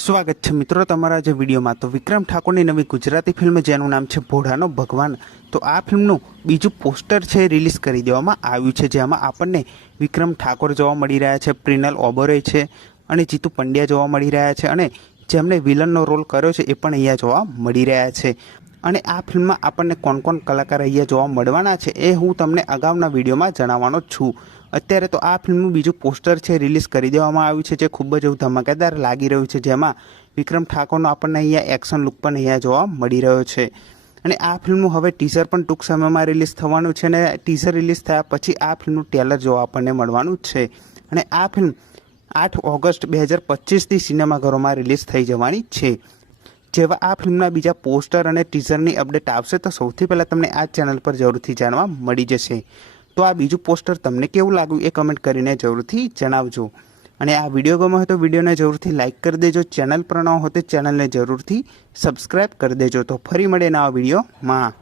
સ્વાગત છે મિત્રો તમારા જે વિડીયોમાં। તો વિક્રમ ઠાકોરની નવી ગુજરાતી ફિલ્મ જેનું નામ છે ભોળાનો ભગવાન, તો આ ફિલ્મનું બીજું પોસ્ટર છે રિલીઝ કરી દેવામાં આવ્યું છે, જેમાં આપણને વિક્રમ ઠાકોર જોવા મળી રહ્યા છે, પ્રિનલ ઓબેરોય છે અને જીતુ પંડ્યા જોવા મળી રહ્યા છે અને જેમણે વિલનનો રોલ કર્યો છે એ પણ અહીંયા જોવા મળી રહ્યા છે। અને આ ફિલ્મમાં આપણને કોણ કોણ કલાકાર અહીંયા જોવા મળવાના છે એ હું તમને અગાઉના વિડીયોમાં જણાવવાનો છું। અત્યારે તો આ ફિલ્મનું બીજું પોસ્ટર છે રિલીઝ કરી દેવામાં આવ્યું છે, જે ખૂબ જ એવું ધમાકેદાર લાગી રહ્યું છે, જેમાં વિક્રમ ઠાકોરનો આપણને અહીંયા એક્શન લુક પણ અહીંયા જોવા મળી રહ્યો છે। અને આ ફિલ્મનું હવે ટીઝર પણ ટૂંક સમયમાં રિલીઝ થવાનું છે અને ટીઝર રિલીઝ થયા પછી આ ફિલ્મનું ટ્રેલર જોવા આપણને મળવાનું જ છે। અને આ ફિલ્મ 8 ઓગસ્ટ 2025થી સિનેમાઘરોમાં રિલીઝ થઈ જવાની છે। જેવા આ ફિલ્મના બીજા પોસ્ટર અને ટીઝરની અપડેટ આવશે તો સૌથી પહેલાં તમને આ ચેનલ પર જરૂરથી જાણવા મળી જશે। તો આ બીજું પોસ્ટર તમને કેવું લાગ્યું એ કમેન્ટ કરીને જરૂરથી જણાવજો। અને આ વિડીયો ગમ્યો હોય તો વિડીયોને જરૂરથી લાઇક કરી દેજો, ચેનલ પર ન હોય તો ચેનલને જરૂરથી સબસ્ક્રાઈબ કરી દેજો। તો ફરી મળીએ નવા વિડીયોમાં।